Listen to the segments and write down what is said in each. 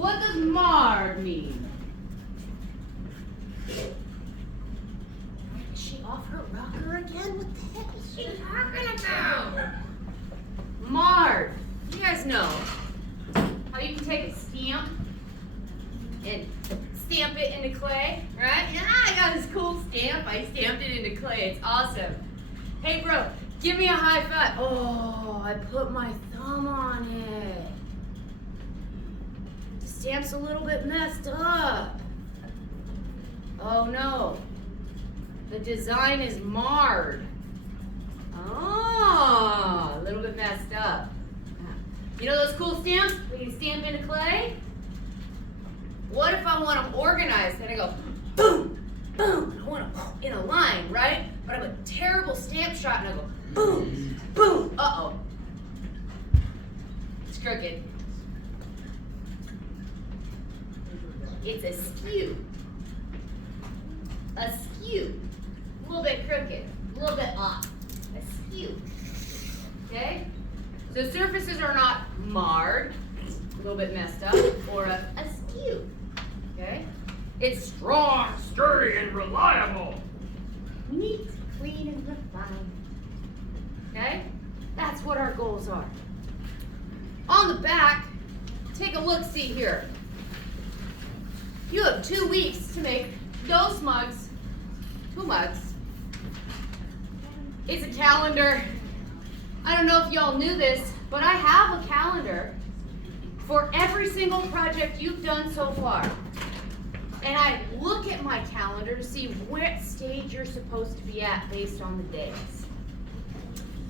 What does marred mean? Is she off her rocker again? What the heck is she talking about? Marred. You guys know how you can take a stamp and stamp it into clay, right? Yeah, I got this cool stamp. I stamped it into clay. It's awesome. Hey, bro, give me a high five. Oh, I put my thumb on it. The stamp's a little bit messed up. Oh, no. The design is marred. Oh, a little bit messed up. You know those cool stamps where you stamp into clay? What if I want them organized and I go boom, boom, I want them in a line, right? But I'm a terrible stamp shot and I go boom, boom, uh-oh. It's crooked. It's askew. Askew. A little bit crooked, a little bit off. Askew. Okay? So surfaces are not marred, a little bit messed up, or askew. Okay? It's strong, sturdy, and reliable. Neat, clean, and refined. Okay? That's what our goals are. On the back, take a look-see here. You have 2 weeks to make those mugs, 2 mugs. It's a calendar. I don't know if y'all knew this, but I have a calendar for every single project you've done so far. And I look at my calendar to see what stage you're supposed to be at based on the days.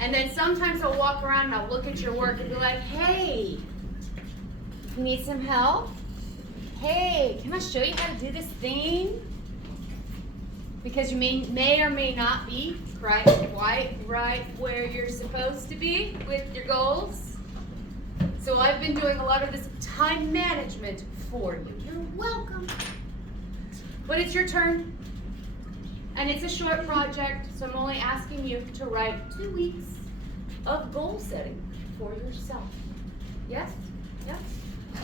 And then sometimes I'll walk around and I'll look at your work and be like, hey, you need some help? Hey, can I show you how to do this thing? Because you may or may not be quite right where you're supposed to be with your goals. So I've been doing a lot of this time management for you. You're welcome. But it's your turn. And it's a short project, so I'm only asking you to write 2 weeks of goal setting for yourself. Yes? Yes?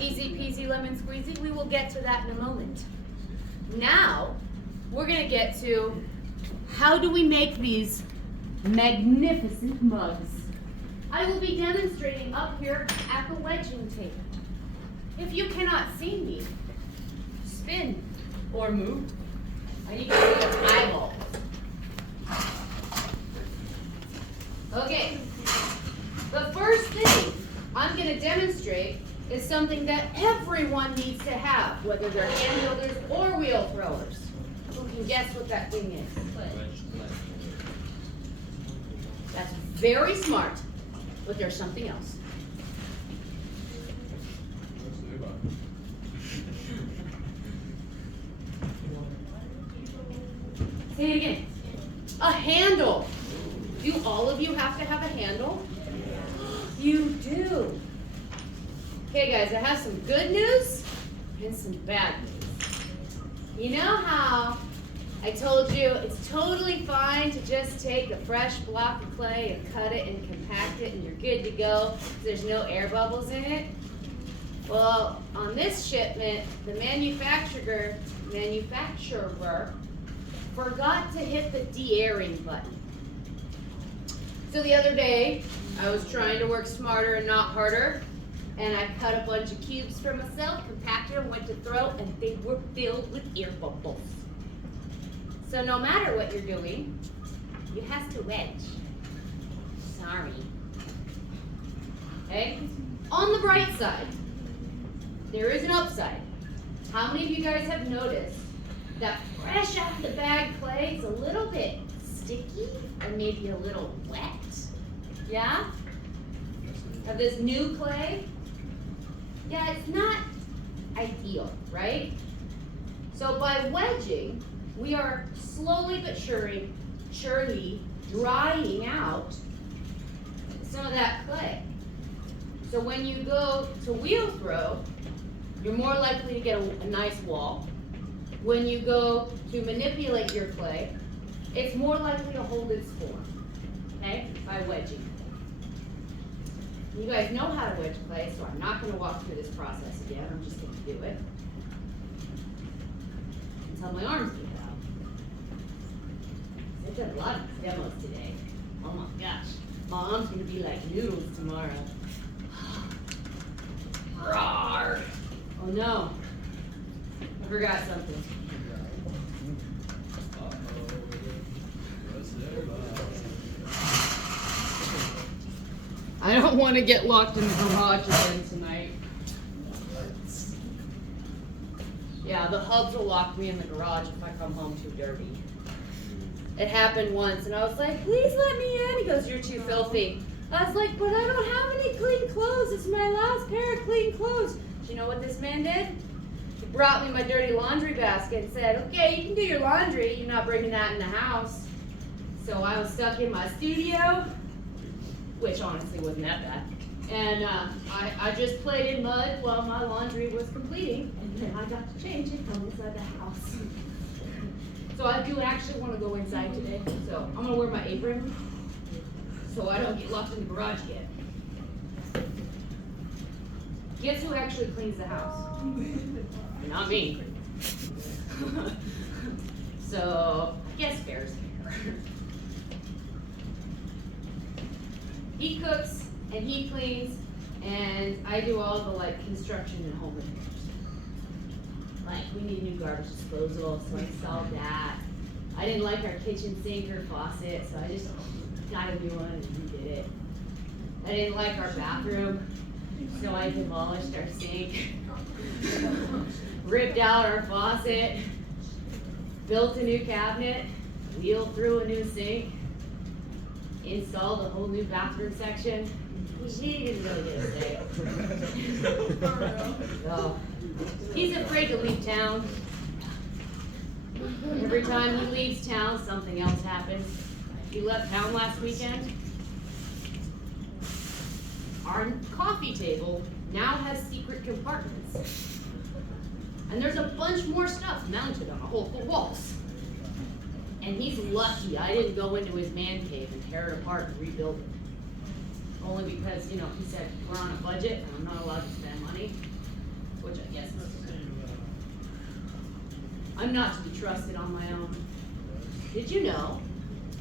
Easy peasy lemon squeezy. We will get to that in a moment. Now, we're going to get to how do we make these magnificent mugs. I will be demonstrating up here at the wedging table. If you cannot see me, spin or move. I need to see your eyeballs. Okay, the first thing I'm going to demonstrate is something that everyone needs to have, whether they're hand builders or wheel throwers. Who can guess what that thing is? That's very smart, but there's something else. Say it again. A handle. Do all of you have to have a handle? You do. Okay, guys, I have some good news and some bad news. You know how I told you it's totally fine to just take a fresh block of clay and cut it and compact it and you're good to go because there's no air bubbles in it? Well, on this shipment, the manufacturer forgot to hit the de-airing button. So the other day, I was trying to work smarter and not harder, and I cut a bunch of cubes for myself, compacted them, went to throw, and they were filled with air bubbles. So no matter what you're doing, you have to wedge. Sorry. Okay? On the bright side, there is an upside. How many of you guys have noticed that fresh out of the bag clay is a little bit sticky and maybe a little wet? Yeah? Of this new clay? Yeah, it's not ideal, right? So by wedging, we are slowly but surely drying out some of that clay. So when you go to wheel throw, you're more likely to get a nice wall. When you go to manipulate your clay, it's more likely to hold its form, okay, by wedging. You guys know how to wedge clay, so I'm not gonna walk through this process again. I'm just gonna do it until my arms give out. I've done a lot of demos today. Oh my gosh. My arm's gonna be like noodles tomorrow. Rawr. Oh no. I forgot something. I don't want to get locked in the garage again tonight. Yeah, the hubs will lock me in the garage if I come home too dirty. It happened once and I was like, please let me in. He goes, you're too filthy. I was like, but I don't have any clean clothes. It's my last pair of clean clothes. Do you know what this man did? He brought me my dirty laundry basket and said, okay, you can do your laundry. You're not bringing that in the house. So I was stuck in my studio, which honestly wasn't that bad. And I just played in mud while my laundry was completing, and then I got to change it from inside the house. So I do actually want to go inside today, so I'm gonna wear my apron so I don't get locked in the garage yet. Guess who actually cleans the house? Not me. So I guess Bear's here. He cooks and he cleans, and I do all the like construction and home repairs. Like we need new garbage disposal, so I installed that. I didn't like our kitchen sink or faucet, so I just got a new one and redid it. I didn't like our bathroom, so I demolished our sink, ripped out our faucet, built a new cabinet, wheeled through a new sink, installed a whole new bathroom section. He didn't really get a say. So, he's afraid to leave town. Every time he leaves town, something else happens. He left town last weekend. Our coffee table now has secret compartments. And there's a bunch more stuff mounted on a whole full walls. And he's lucky I didn't go into his man cave and tear it apart and rebuild it. Only because, you know, he said we're on a budget and I'm not allowed to spend money, which I guess is I'm not to be trusted on my own. Did you know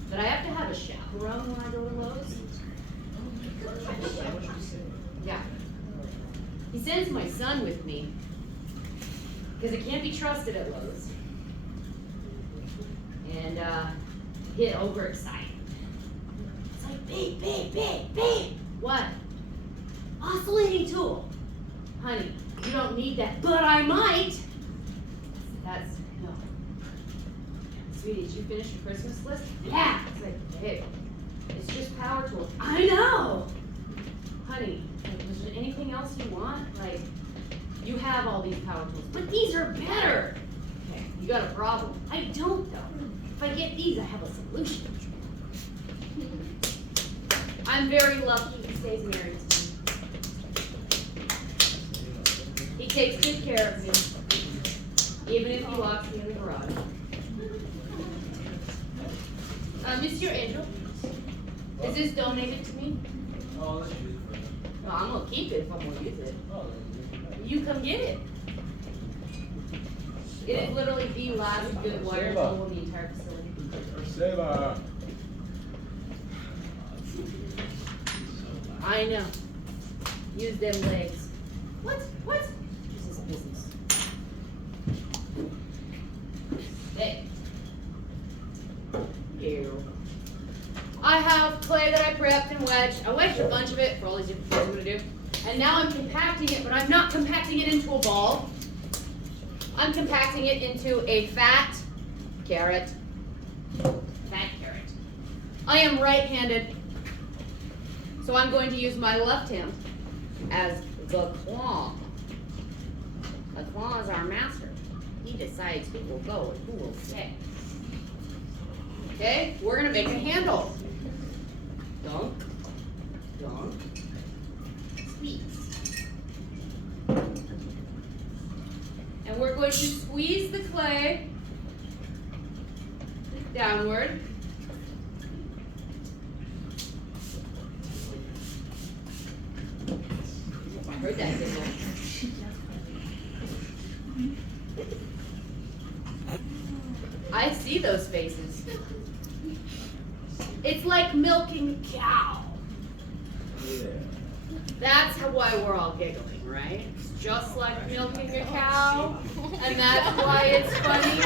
that I have to have a chaperone when I go to Lowe's? Yeah. He sends my son with me because it can't be trusted at Lowe's. And get overexcited. It's like, babe. What? Oscillating tool. Honey, you don't need that, but I might. That's, no. Sweetie, did you finish your Christmas list? Yeah. It's like, hey, it's just power tools. I know. Honey, like, was there anything else you want? Like, you have all these power tools, but these are better. Okay, you got a problem. I don't though. If I get these, I have a solution. I'm very lucky he stays married to me. He takes good care of me, even if he locks me in the garage. Monsieur Angel, is this donated to me? Oh, let's use it for them. No, I'm gonna keep it if I'm gonna use it. Oh, You come get it. It is literally the last good wire tool in the entire facility. Seba. I know. Use them legs. What? This is business. Hey. Ew. I have clay that I prepped and wedged. I wedged a bunch of it for all these different things I'm gonna do. And now I'm compacting it, but I'm not compacting it into a ball. I'm compacting it into a fat carrot. Fat carrot. I am right-handed, so I'm going to use my left hand as the claw. The claw is our master. He decides who will go and who will stay. Okay, we're gonna make a handle. Dunk, dunk, squeeze. And we're going to squeeze the clay downward. I see those faces. It's like milking a cow. Yeah. That's why we're all giggling, right? It's just like milking a cow, and that's why it's funny.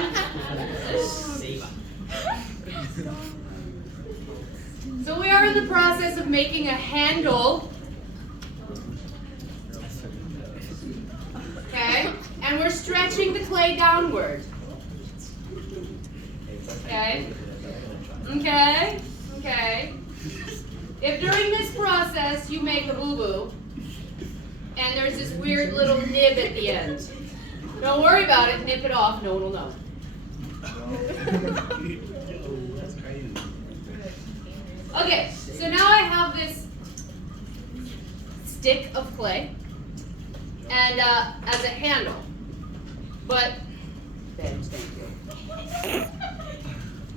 So we are in the process of making a handle. Okay? And we're stretching the clay downward. Okay? Okay? Okay? If during this process you make a boo-boo, and there's this weird little nib at the end, don't worry about it, nip it off, no one will know. Okay, so now I have this stick of clay, and as a handle, but, Ben, thank you.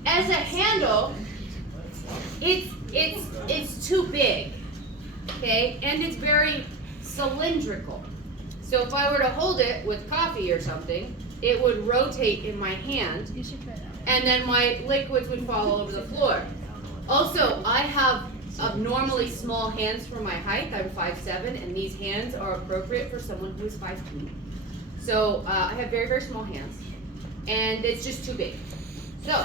As a handle, it's too big, okay, and it's very cylindrical. So if I were to hold it with coffee or something, it would rotate in my hand, and then my liquids would fall all over the floor. Also, I have abnormally small hands for my height. I'm 5'7", and these hands are appropriate for someone who is 5'2". So I have very, very small hands, and it's just too big. So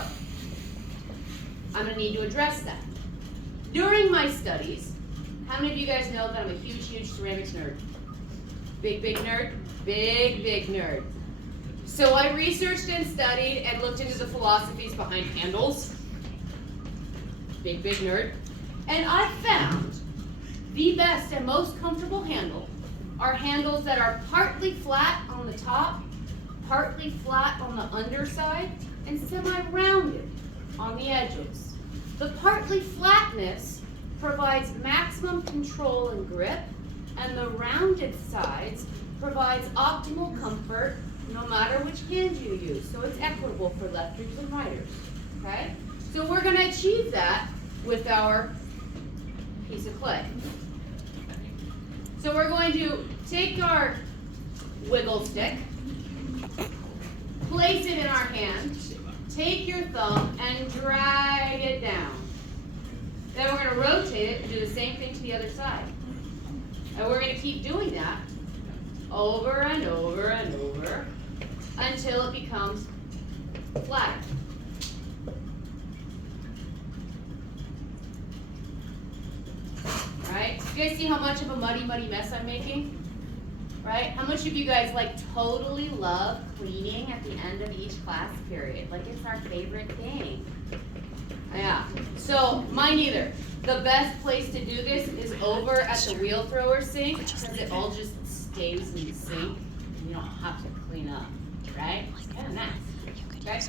I'm gonna need to address that. During my studies, how many of you guys know that I'm a huge, huge ceramics nerd? Big, big nerd? Big, big nerd. So I researched and studied and looked into the philosophies behind handles. Big, big nerd. And I found the best and most comfortable handle are handles that are partly flat on the top, partly flat on the underside, and semi-rounded on the edges. The partly flatness provides maximum control and grip, and the rounded sides provides optimal comfort no matter which hand you use. So it's equitable for lefters and righters, okay? So we're gonna achieve that with our piece of clay. So we're going to take our wiggle stick, place it in our hand, take your thumb and drag it down. Then we're going to rotate it and do the same thing to the other side. And we're going to keep doing that over and over and over until it becomes flat. Right? You guys see how much of a muddy mess I'm making? Right? How much of you guys like totally love cleaning at the end of each class period? Like it's our favorite thing. Yeah. So mine either. The best place to do this is over at the wheel thrower sink because it all just stays in the sink. You don't have to clean up. Right? It's kind of nice. Okay?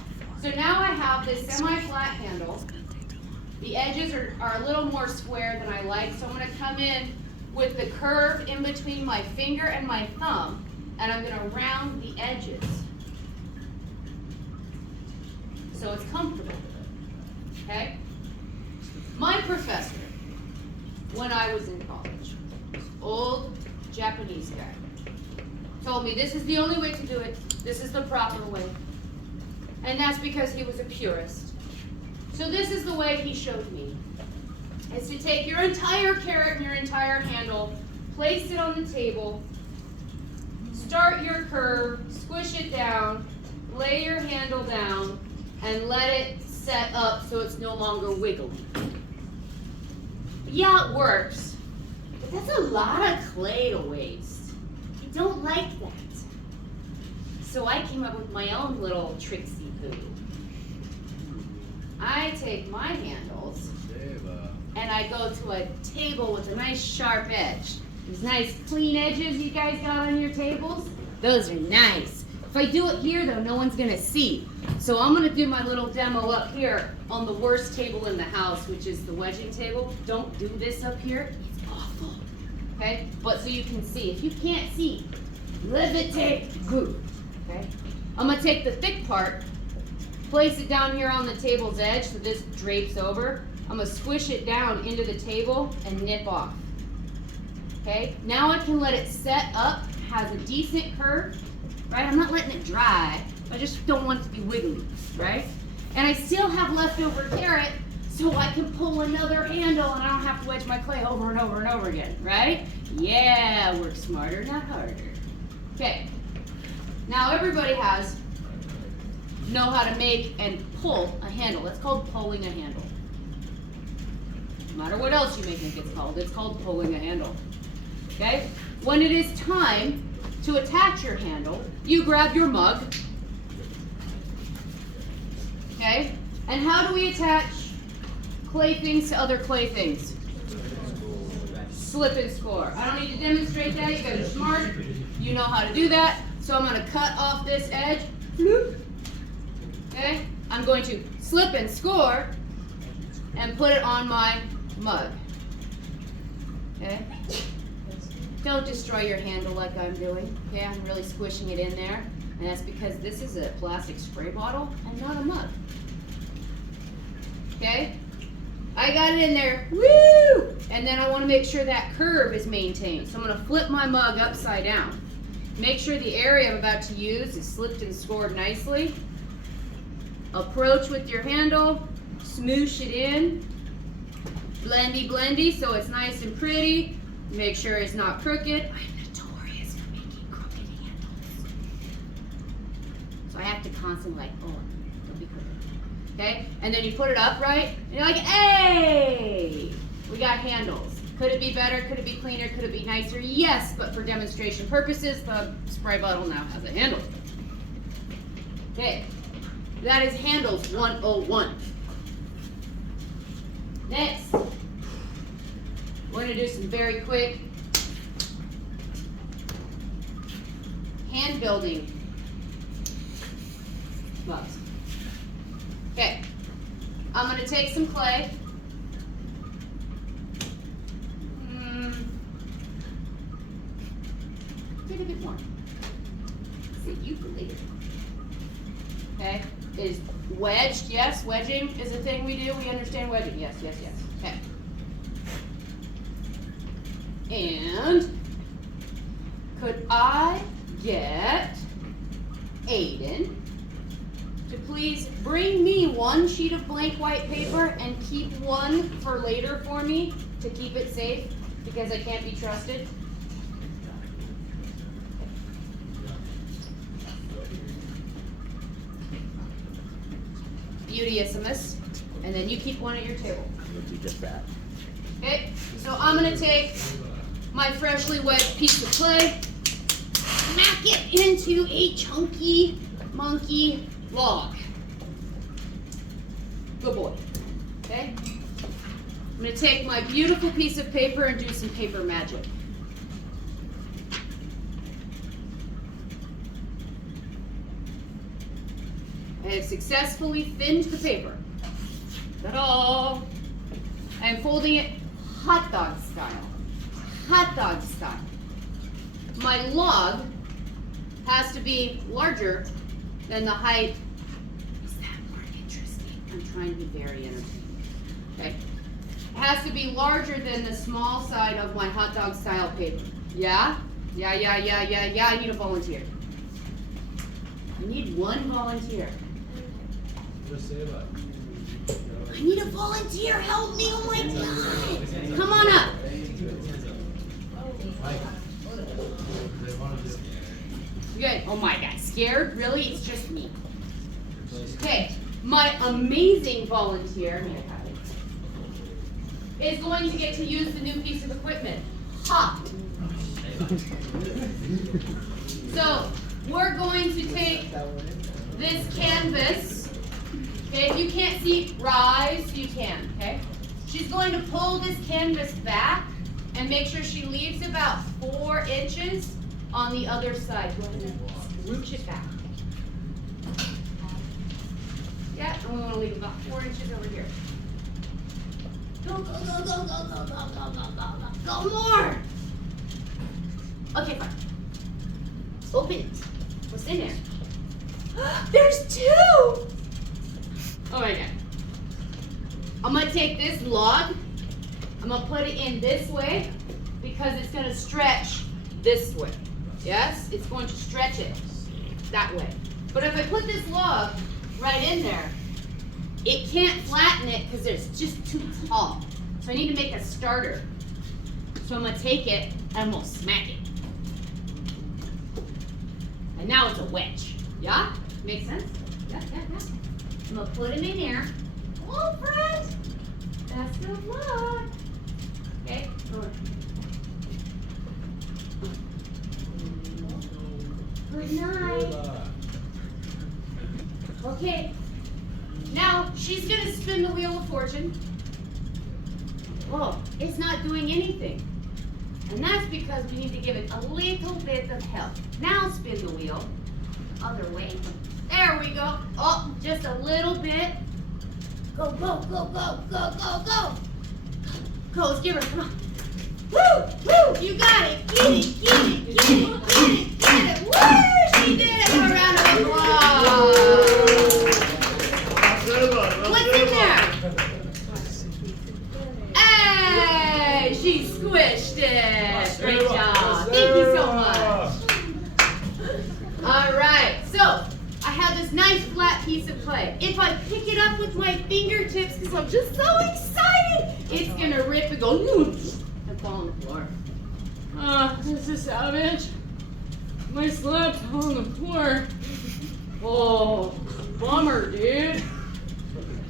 So now I have this semi-flat handle. The edges are a little more square than I like, so I'm going to come in with the curve in between my finger and my thumb, and I'm going to round the edges so it's comfortable. Okay? My professor, when I was in college, old Japanese guy, told me this is the only way to do it, this is the proper way, and that's because he was a purist. So this is the way he showed me. Is to take your entire carrot and your entire handle, place it on the table, start your curve, squish it down, lay your handle down, and let it set up so it's no longer wiggly. Yeah, it works, but that's a lot of clay to waste. I don't like that. So I came up with my own little tricksy poo. I take my handles and I go to a table with a nice sharp edge. These nice clean edges you guys got on your tables, those are nice. If I do it here though, no one's gonna see. So I'm gonna do my little demo up here on the worst table in the house, which is the wedging table. Don't do this up here, it's awful. Okay, but so you can see. If you can't see, levitate, good. Okay, I'm gonna take the thick part, place it down here on the table's edge so this drapes over. I'm gonna squish it down into the table and nip off. Okay, now I can let it set up, has a decent curve, right? I'm not letting it dry. I just don't want it to be wiggly, right? And I still have leftover carrot, so I can pull another handle and I don't have to wedge my clay over and over and over again, right? Yeah, work smarter, not harder. Okay, now everybody know how to make and pull a handle. That's called pulling a handle. No matter what else you may think it's called pulling a handle. Okay? When it is time to attach your handle, you grab your mug. Okay? And how do we attach clay things to other clay things? Slip and score. I don't need to demonstrate that. You guys are smart. You know how to do that. So I'm going to cut off this edge. Okay? I'm going to slip and score and put it on my mug. Okay? Don't destroy your handle like I'm doing. Okay? I'm really squishing it in there. And that's because this is a plastic spray bottle and not a mug. Okay? I got it in there. Woo! And then I want to make sure that curve is maintained. So I'm going to flip my mug upside down. Make sure the area I'm about to use is slipped and scored nicely. Approach with your handle. Smoosh it in. Blendy, blendy, so it's nice and pretty. Make sure it's not crooked. I'm notorious for making crooked handles. So I have to constantly like, oh, don't be crooked. Okay? And then you put it upright, and you're like, hey! We got handles. Could it be better? Could it be cleaner? Could it be nicer? Yes, but for demonstration purposes, the spray bottle now has a handle. Okay, that is handles 101. Next, we're going to do some very quick hand building mugs. Okay, I'm going to take some clay. Get a bit more. See, you believe it. Okay, is wedged, yes, wedging is a thing we do. We understand wedging, yes, yes, yes. Okay. And could I get Aiden to please bring me one sheet of blank white paper and keep one for later for me to keep it safe because I can't be trusted? Beauteousimus, and then you keep one at your table. We'll do just that. Okay, so I'm gonna take my freshly wedged piece of clay, smack it into a chunky monkey log. Good boy. Okay? I'm gonna take my beautiful piece of paper and do some paper magic. I have successfully thinned the paper. Ta-da! I am folding it hot dog style. Hot dog style. My log has to be larger than the height. Is that more interesting? I'm trying to be very entertaining. Okay. It has to be larger than the small side of my hot dog style paper. Yeah? Yeah. I need a volunteer. I need one volunteer. I need a volunteer. Help me. Oh my God. Come on up. Good. Oh my God. Scared? Really? It's just me. Okay. My amazing volunteer is going to get to use the new piece of equipment. Ha! So, we're going to take this canvas. Okay, if you can't see, rise, you can, okay? She's going to pull this canvas back and make sure she leaves about 4 inches on the other side. Go ahead and scooch it back. Yeah, and we want to leave about 4 inches over here. Go more! Okay, fine. Open it. What's in there? There's 2! Oh my God. I'm gonna take this log, I'm gonna put it in this way because it's gonna stretch this way. Yes, it's going to stretch it. that way. But if I put this log right in there, it can't flatten it because it's just too tall. So I need to make a starter. So I'm gonna take it and we'll smack it. And now it's a wedge. Yeah? Make sense? Yeah. I'm gonna put him in here. Oh, Fred! Best of luck. Okay, over. Good night. Okay. Now she's gonna spin the wheel of fortune. Oh, it's not doing anything. And that's because we need to give it a little bit of help. Now spin the wheel. Other way. There we go. Oh, just a little bit. Go, go, go, go, go, go, go. Go, let's give her, come on. Woo, woo, you got it. Get it, get it, get it, get it, get it. Woo, she did it. Give a round of applause. What's in there? Hey, she squished it. Great job. Thank you so much. All right, so I have this nice flat piece of clay. If I pick it up with my fingertips, because I'm just so excited, it's gonna rip and go and fall on the floor. This is savage. My slab fell on the floor. Oh, bummer, dude.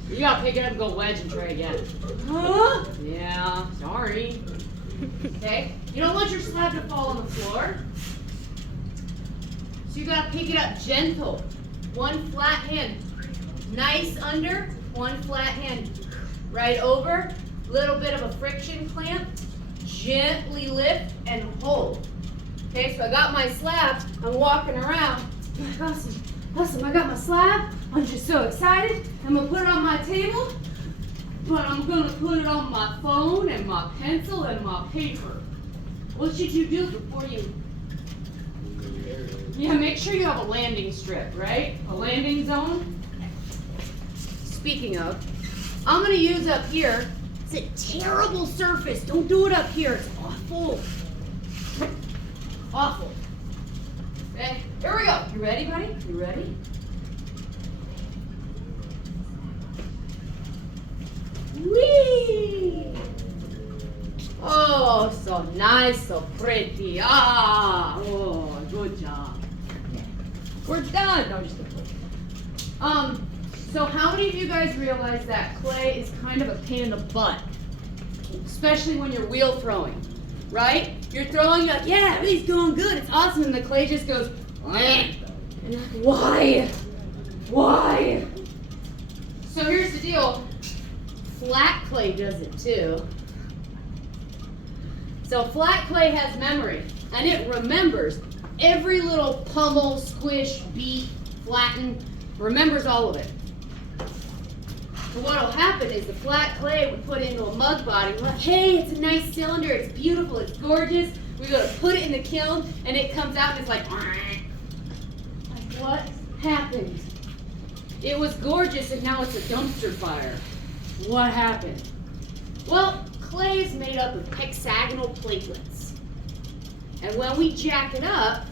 You gotta pick it up and go wedge and try again. Huh? Yeah, sorry. Okay, you don't want your slab to fall on the floor. So you gotta pick it up gentle. One flat hand. Nice under, one flat hand. Right over, little bit of a friction clamp. Gently lift and hold. Okay, so I got my slab. I'm walking around. Awesome, I got my slab. I'm just so excited. I'm gonna put it on my table, but I'm gonna put it on my phone and my pencil and my paper. What should you do before you... Yeah, make sure you have a landing strip, right? A landing zone. Speaking of, I'm gonna use up here. It's a terrible surface. Don't do it up here. It's awful. Awful. Okay, here we go. You ready, buddy? You ready? Whee! Oh, so nice, so pretty. Oh, good job. We're done. No, just kidding. So how many of you guys realize that clay is kind of a pain in the butt? Especially when you're wheel throwing, right? You're throwing, you're like, yeah, everything's going good, it's awesome, and the clay just goes, and you're like, why? Why? So here's the deal. Flat clay does it too. So flat clay has memory, and it remembers every little pummel, squish, beat, flatten, remembers all of it. So what'll happen is the flat clay we put into a mug body. We're like, hey, it's a nice cylinder, it's beautiful, it's gorgeous. We go to put it in the kiln, and it comes out and it's like what happened? It was gorgeous, and now it's a dumpster fire. What happened? Well, clay is made up of hexagonal platelets. And when we jack it up,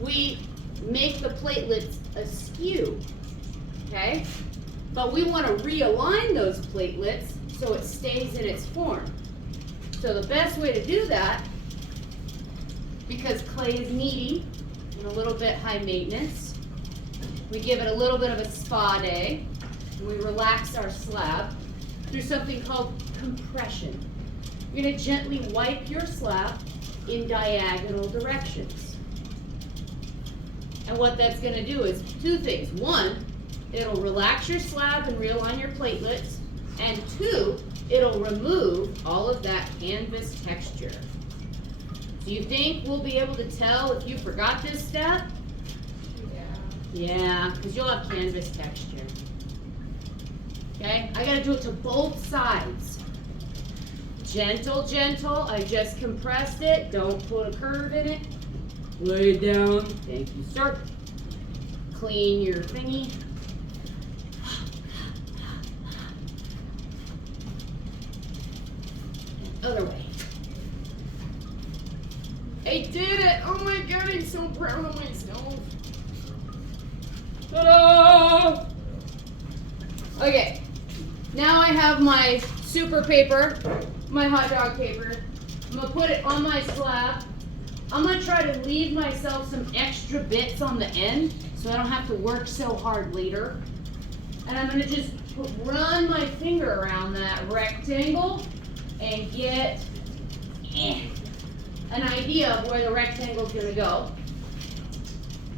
we make the platelets askew, okay? But we want to realign those platelets so it stays in its form. So the best way to do that, because clay is needy and a little bit high maintenance, we give it a little bit of a spa day, and we relax our slab through something called compression. You're going to gently wipe your slab in diagonal directions. And what that's going to do is two things. One, it'll relax your slab and realign your platelets. And two, it'll remove all of that canvas texture. Do you think we'll be able to tell if you forgot this step? Yeah, because you'll have canvas texture. Okay, I gotta do it to both sides. Gentle, gentle, I just compressed it. Don't put a curve in it. Lay it down. Thank you, sir. Clean your thingy. Other way. I did it! Oh my god, I'm so proud of myself. Ta-da! Okay, now I have my super paper, my hot dog paper. I'm gonna put it on my slab. I'm gonna try to leave myself some extra bits on the end so I don't have to work so hard later. And I'm gonna just run my finger around that rectangle and get an idea of where the rectangle's gonna go.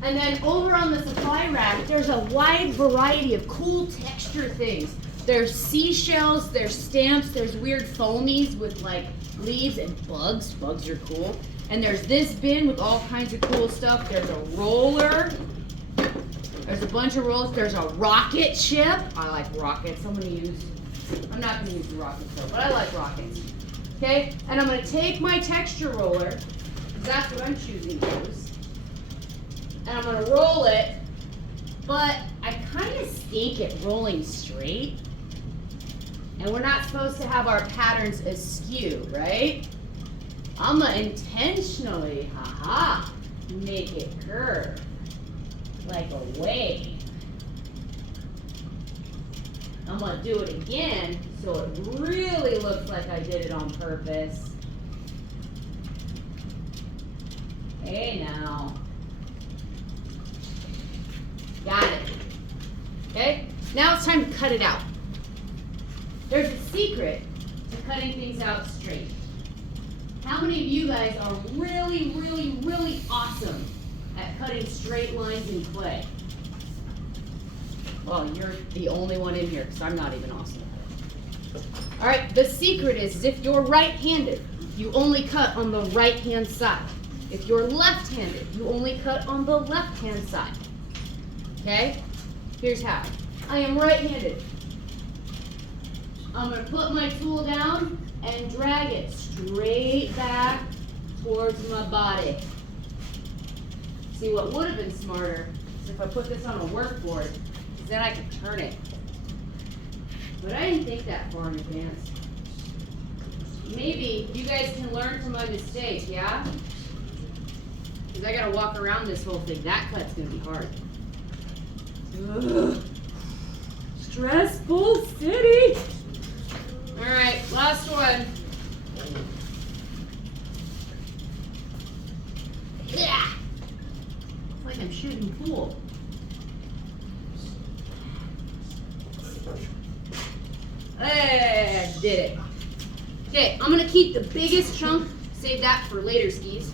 And then over on the supply rack, there's a wide variety of cool texture things. There's seashells, there's stamps, there's weird foamies with like leaves and bugs. Bugs are cool. And there's this bin with all kinds of cool stuff. There's a roller. There's a bunch of rollers. There's a rocket ship. I like rockets. I'm not gonna use the rockets though, but I like rockets. Okay, and I'm gonna take my texture roller, 'cause that's what I'm choosing to use. And I'm gonna roll it, but I kind of stink at rolling straight. And we're not supposed to have our patterns askew, right? I'm gonna intentionally, make it curve like a wave. I'm gonna do it again so it really looks like I did it on purpose. Hey now. Got it. Okay, now it's time to cut it out. There's a secret to cutting things out straight. How many of you guys are really, really, really awesome at cutting straight lines in clay? Well, you're the only one in here because I'm not even awesome at it. All right, the secret is if you're right-handed, you only cut on the right-hand side. If you're left-handed, you only cut on the left-hand side. Okay? Here's how. I am right-handed. I'm going to put my tool down and drag it straight back towards my body. See, what would have been smarter is if I put this on a workboard, because then I could turn it. But I didn't think that far in advance. Maybe you guys can learn from my mistake, yeah? Because I got to walk around this whole thing. That cut's going to be hard. Ugh. Stressful city. All right, last one. Yeah. It's like I'm shooting pool. Hey, I did it. Okay, I'm gonna keep the biggest chunk, save that for later skis,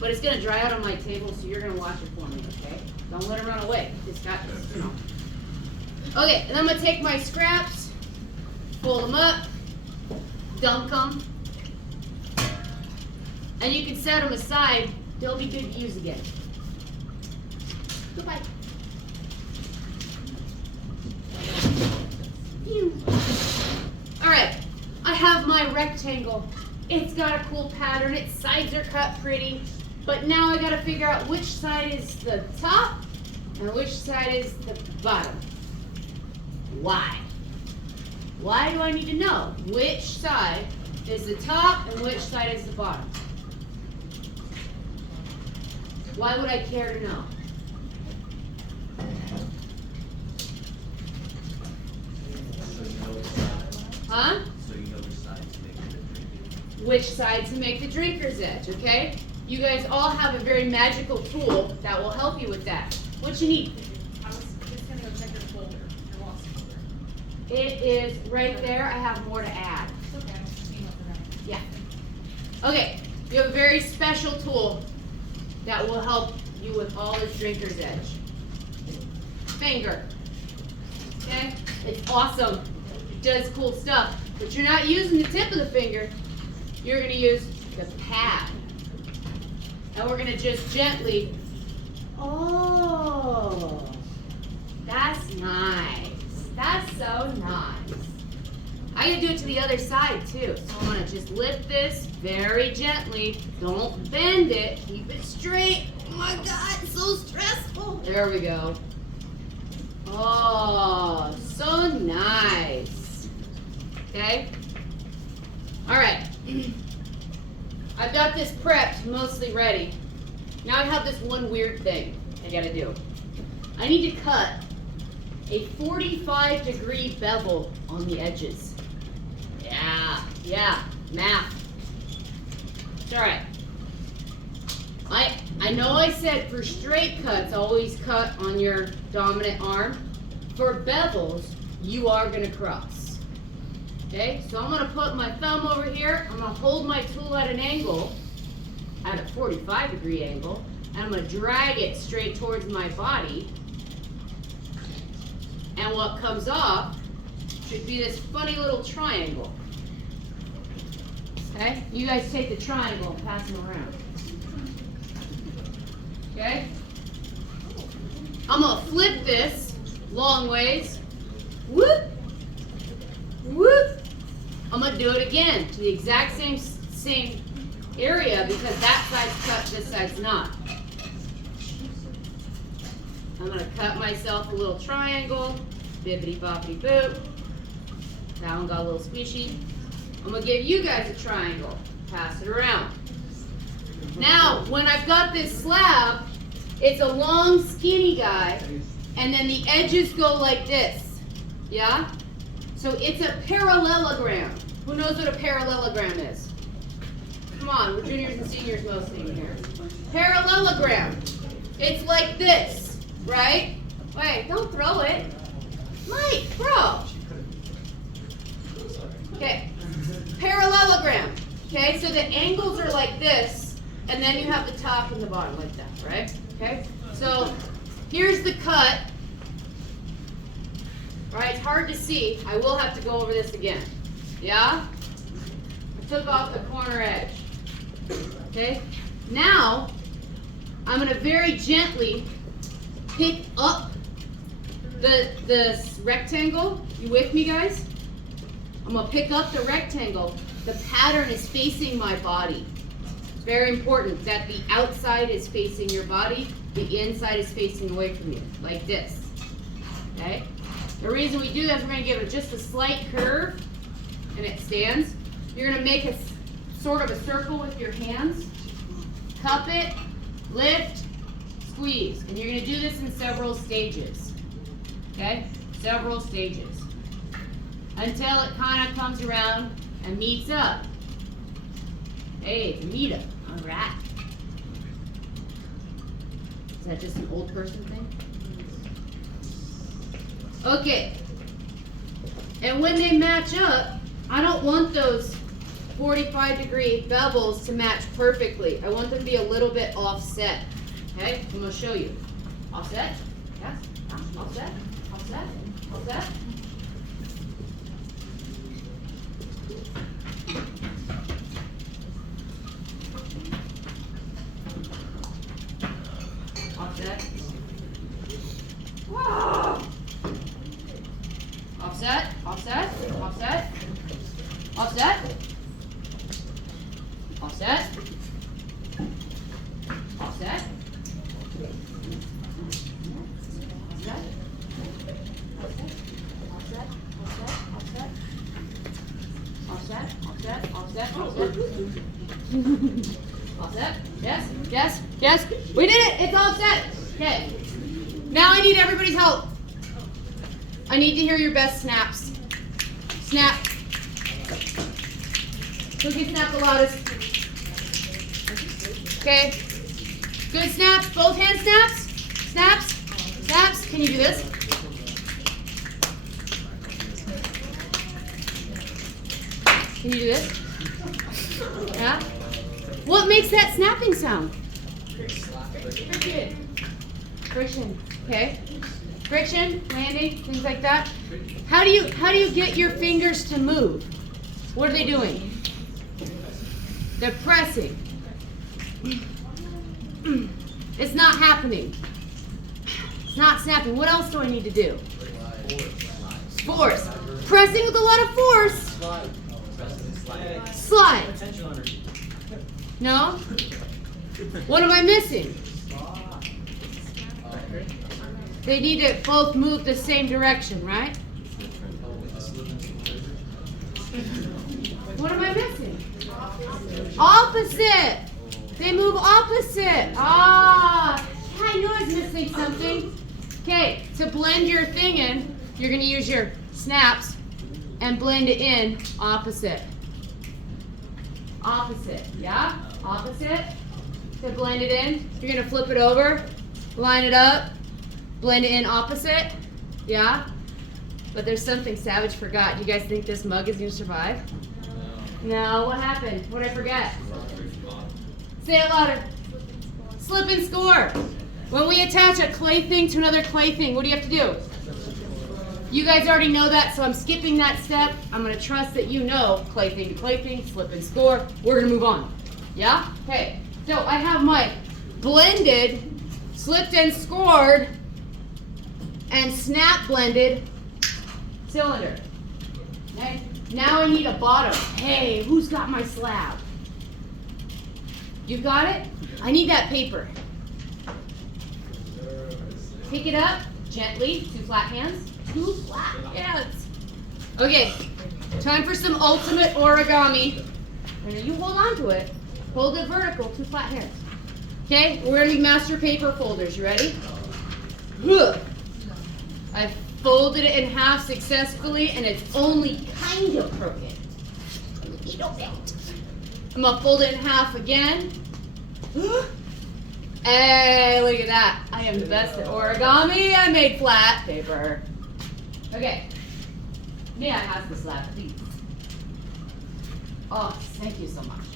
but it's gonna dry out on my table, so you're gonna watch it for me, okay? Don't let it run away. It's got this, you know. Okay, and I'm gonna take my scraps, fold them up, dunk them, and you can set them aside. They'll be good to use again. Goodbye. All right, I have my rectangle. It's got a cool pattern. Its sides are cut pretty, but now I gotta figure out which side is the top and which side is the bottom. Why? Why do I need to know which side is the top and which side is the bottom? Why would I care to know? Huh? So you know which side to make the drink. Which side to make the drinker's edge, okay? You guys all have a very magical tool that will help you with that. What you need? I was just gonna go check your folder, your lost folder. It is right there. I have more to add. It's okay, I was just seeing what they're Yeah. Okay, you have a very special tool that will help you with all this drinker's edge. Finger. Okay? It's awesome. It does cool stuff. But you're not using the tip of the finger. You're gonna use the pad. And we're gonna just gently, oh, that's nice. That's so nice. I gotta do it to the other side too. So I'm gonna just lift this very gently. Don't bend it. Keep it straight. Oh my God, it's so stressful. There we go. Oh, so nice. Okay. All right. I've got this prepped, mostly ready. Now I have this one weird thing I gotta do. I need to cut a 45-degree bevel on the edges. Yeah, math. It's all right. I know I said for straight cuts, always cut on your dominant arm. For bevels, you are gonna cross. Okay, so I'm gonna put my thumb over here. I'm gonna hold my tool at an angle, at a 45-degree angle, and I'm gonna drag it straight towards my body. And what comes off should be this funny little triangle. Okay, you guys take the triangle and pass them around. Okay? I'm gonna flip this long ways. Whoop! Whoop! I'm gonna do it again to the exact same area because that side's cut, this side's not. I'm gonna cut myself a little triangle. Bibbity boppity boop. That one got a little squishy. I'm gonna give you guys a triangle. Pass it around. Now, when I've got this slab, it's a long, skinny guy, and then the edges go like this. Yeah? So it's a parallelogram. Who knows what a parallelogram is? Come on, we're juniors and seniors mostly in here. Parallelogram. It's like this, right? Wait, don't throw it. Mike, bro. Okay. Parallelogram. Okay, so the angles are like this, and then you have the top and the bottom like that, right? Okay, so here's the cut. All right, it's hard to see. I will have to go over this again. Yeah? I took off the corner edge. Okay, now I'm going to very gently pick up the rectangle. You with me, guys? I'm going to pick up the rectangle. The pattern is facing my body. It's very important that the outside is facing your body, the inside is facing away from you, like this. Okay? The reason we do that is we're going to give it just a slight curve, and it stands. You're going to make a sort of a circle with your hands. Cup it, lift, squeeze. And you're going to do this in several stages. Okay? Several stages. Until it kind of comes around and meets up. Hey, it's a meet up. All right. Is that just an old person thing? Okay. And when they match up, I don't want those 45-degree bevels to match perfectly. I want them to be a little bit offset. Okay? I'm going to show you. Offset? Yes? Offset? Offset? Offset? Offset. Whoa. Offset, offset, offset, offset, offset, offset, offset, yes, we did it, it's all set. Okay, now I need everybody's help. I need to hear your best snaps. Snap. Who can snap the loudest? Okay, good snaps, both hand snaps, snaps, snaps, can you do this? Can you do this? Yeah? What makes that snapping sound? Friction. Friction. Okay. Friction, landing, things like that. How do you get your fingers to move? What are they doing? They're pressing. It's not happening. It's not snapping. What else do I need to do? Force. Pressing with a lot of force. Slide. No? What am I missing? They need to both move the same direction, right? What am I missing? Opposite. They move opposite. Ah, I knew I was missing something. Okay, to blend your thing in, you're gonna use your snaps and blend it in opposite. Opposite, yeah? Opposite. To blend it in, you're gonna flip it over, line it up, blend it in opposite, yeah? But there's something Savage forgot. Do you guys think this mug is gonna survive? No, what happened? What did I forget? Say it louder. Slip and score. When we attach a clay thing to another clay thing, what do you have to do? You guys already know that, so I'm skipping that step. I'm gonna trust that you know clay thing to clay thing, slip and score. We're gonna move on. Yeah? Okay. So I have my blended, slipped and scored, and snap blended cylinder. Okay? Now I need a bottom. Hey, who's got my slab? You've got it? I need that paper. Pick it up gently, 2 flat hands. 2 flat hands. Okay, time for some ultimate origami. And you hold on to it. Hold it vertical, 2 flat hands. Okay, we're gonna be master paper folders. You ready? I folded it in half successfully, and it's only kind of crooked. A little bit. I'm gonna fold it in half again. Hey, look at that. I am the best at origami. I made flat paper. Okay. May I have the slab, please? Oh, thank you so much.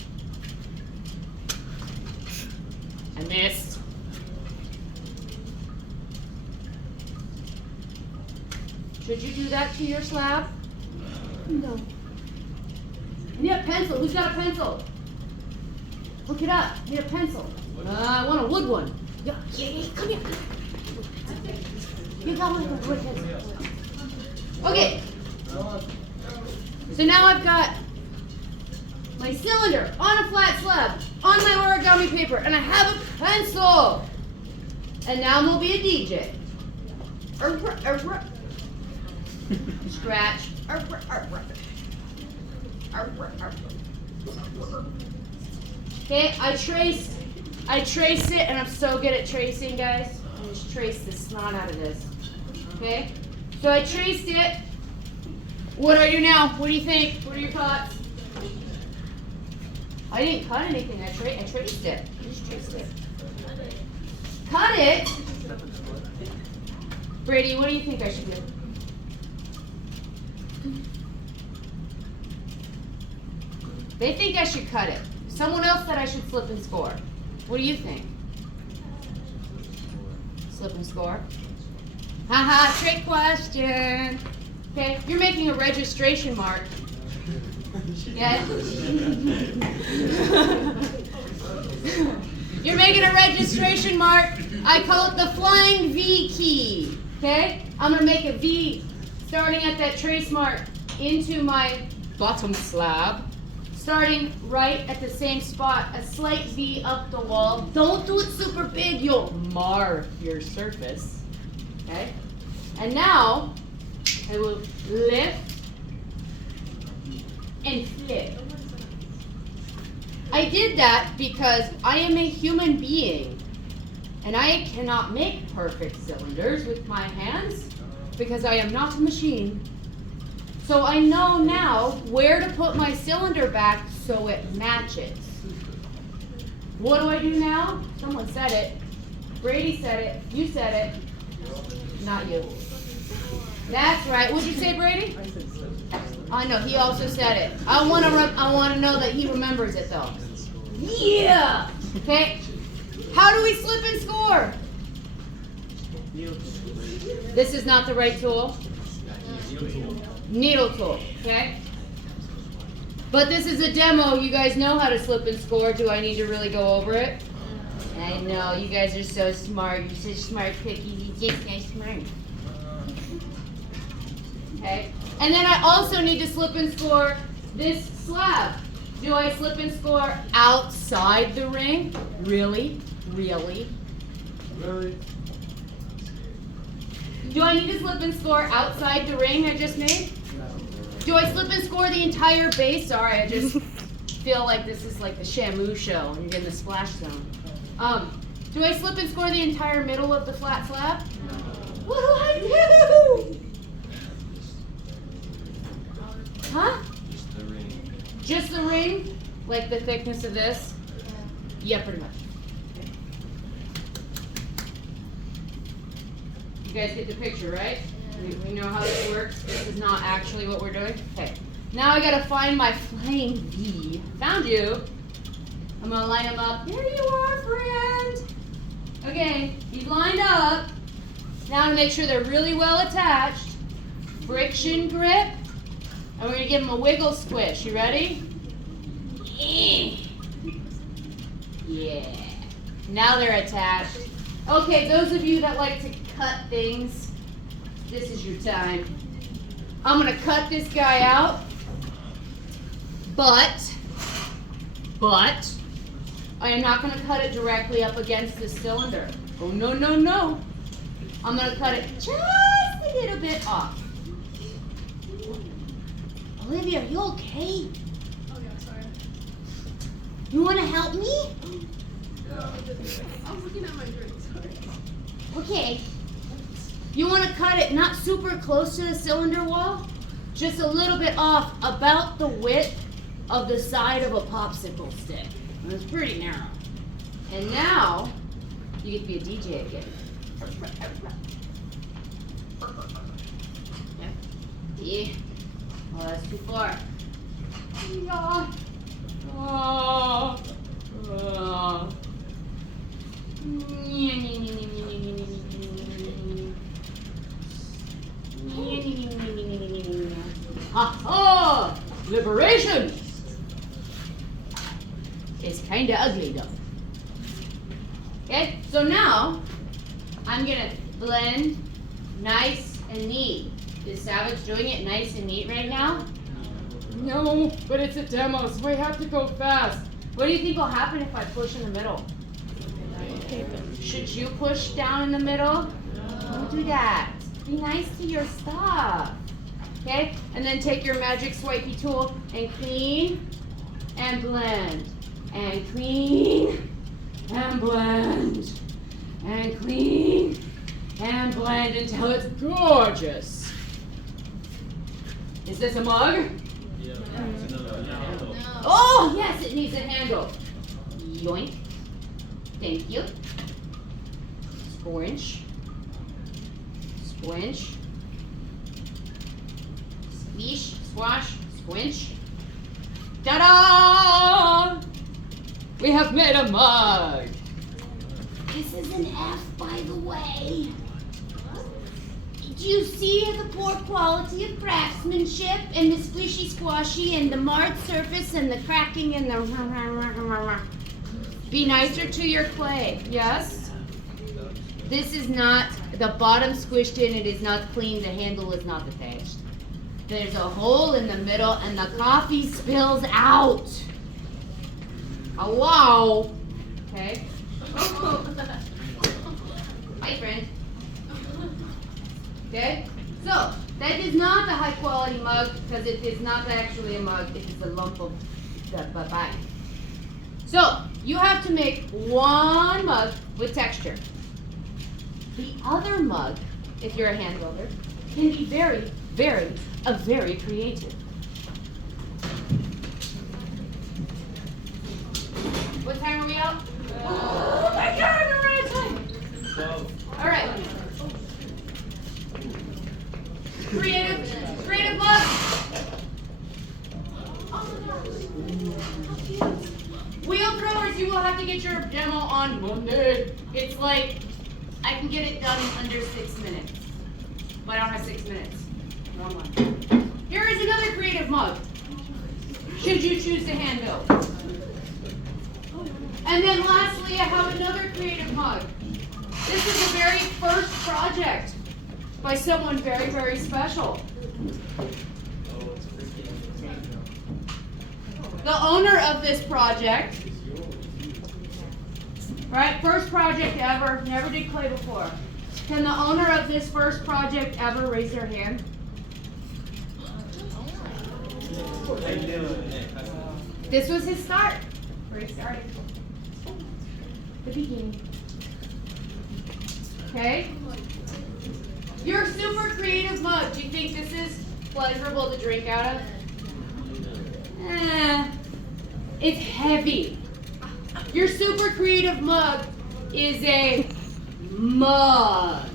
I missed. Should you do that to your slab? No. I need a pencil. Who's got a pencil? Look it up. I need a pencil. I want a wood one. Yeah, come here. You got one with wood pencil. Okay. So now I've got my cylinder on a flat slab, on my origami paper, and I have a pencil. And now I'm gonna be a DJ. Scratch. Okay, I trace it, and I'm so good at tracing, guys. I just trace the snot out of this. Okay? So I traced it. What do I do now? What do you think? What are your thoughts? I didn't cut anything. I traced it. I just traced it. Cut it? Brady, what do you think I should do? They think I should cut it. Someone else said I should slip and score. What do you think? Slip and score? Haha, trick question. Okay, you're making a registration mark. Yeah? You're making a registration mark. I call it the flying V key. Okay? I'm gonna make a V starting at that trace mark into my bottom slab. Starting right at the same spot, a slight V up the wall. Don't do it super big, you'll mar your surface. Okay? And now, I will lift and flip. I did that because I am a human being, and I cannot make perfect cylinders with my hands because I am not a machine. So I know now where to put my cylinder back so it matches. What do I do now? Someone said it. Brady said it. You said it. Not you. That's right. What'd you say, Brady? I know. He also said it. I want to know that he remembers it though. Yeah. Okay. How do we slip and score? This is not the right tool. Needle tool, okay? But this is a demo. You guys know how to slip and score. Do I need to really go over it? I know, you guys are so smart. You're such smart cookies. You're just so smart. Okay? And then I also need to slip and score this slab. Do I slip and score outside the ring? Really? Really? Really? Do I need to slip and score outside the ring I just made? Do I slip and score the entire base? Sorry, I just feel like this is like the Shamu show and you're in the splash zone. Do I slip and score the entire middle of the flat slab? What do I do? Huh? Just the ring. Just the ring? Like the thickness of this? Yeah, pretty much. You guys get the picture, right? We know how this works. This is not actually what we're doing. Okay. Now I gotta find my flying V. Found you. I'm gonna line them up. There you are, friend. Okay, he's lined up. Now to make sure they're really well attached. Friction grip. And we're gonna give them a wiggle squish. You ready? Yeah. Now they're attached. Okay, those of you that like to cut things, this is your time. I'm gonna cut this guy out. But I am not gonna cut it directly up against the cylinder. Oh, no, no, no. I'm gonna cut it just a little bit off. Olivia, are you okay? Oh yeah, sorry. You want to help me? I was looking at my drink, sorry. Okay. You want to cut it not super close to the cylinder wall, just a little bit off, about the width of the side of a popsicle stick. It's pretty narrow. And now, you get to be a DJ again. Yeah. Oh, that's too far. Yeah. Oh. Oh. Aha! Liberation! It's kinda ugly though. Okay, so now I'm gonna blend nice and neat. Is Savage doing it nice and neat right now? No, but it's a demo, so I have to go fast. What do you think will happen if I push in the middle? Should you push down in the middle? Don't do that. Be nice to your stuff. Okay? And then take your magic swipey tool and clean and blend. And clean and blend. And clean and blend until it's gorgeous. Is this a mug? Yeah. No. Oh, yes, it needs a handle. Yoink. Thank you. Squinch. Squinch. Squish, squash, squinch. Ta-da! We have made a mug. This is an F, by the way. Do you see the poor quality of craftsmanship and the squishy squashy and the marred surface and the cracking and the... Be nicer to your clay. Yes? This is not, the bottom squished in, it is not clean, the handle is not attached. There's a hole in the middle and the coffee spills out. Oh, wow. Okay. Hi, friend. Okay? So, that is not a high quality mug because it is not actually a mug, it is a lump of bag. So, you have to make one mug with texture. The other mug, if you're a hand builder, can be very creative. What time are we out? Oh my God, we're out of time. All right. Creative mug. Wheel throwers, you will have to get your demo on Monday. It's like, I can get it done in under 6 minutes. But I don't have 6 minutes. Wrong one. Here is another creative mug. Should you choose to hand build. And then lastly, I have another creative mug. This is the very first project by someone very special. The owner of this project, right, first project ever, never did clay before. Can the owner of this first project ever raise their hand? This was his start. Where he started. The beginning. Okay? Your super creative mug. Do you think this is pleasurable to drink out of? It's heavy. Your super creative mug is a mug.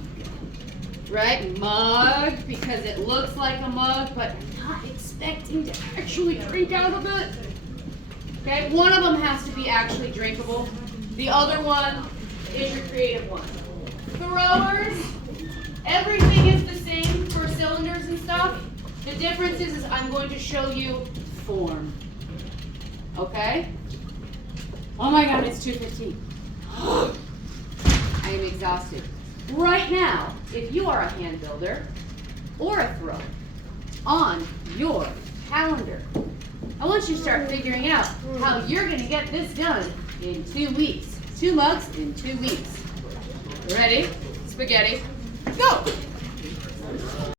Right? Mug, because it looks like a mug, but I'm not expecting to actually drink out of it. Okay? One of them has to be actually drinkable. The other one is your creative one. Throwers, everything is the same for cylinders and stuff. The difference is I'm going to show you form. Okay? Oh my God, it's 2:15. I am exhausted. Right now, if you are a hand builder or a thrower, on your calendar, I want you to start figuring out how you're going to get this done in 2 weeks. 2 mugs in 2 weeks. Ready? Spaghetti. Go!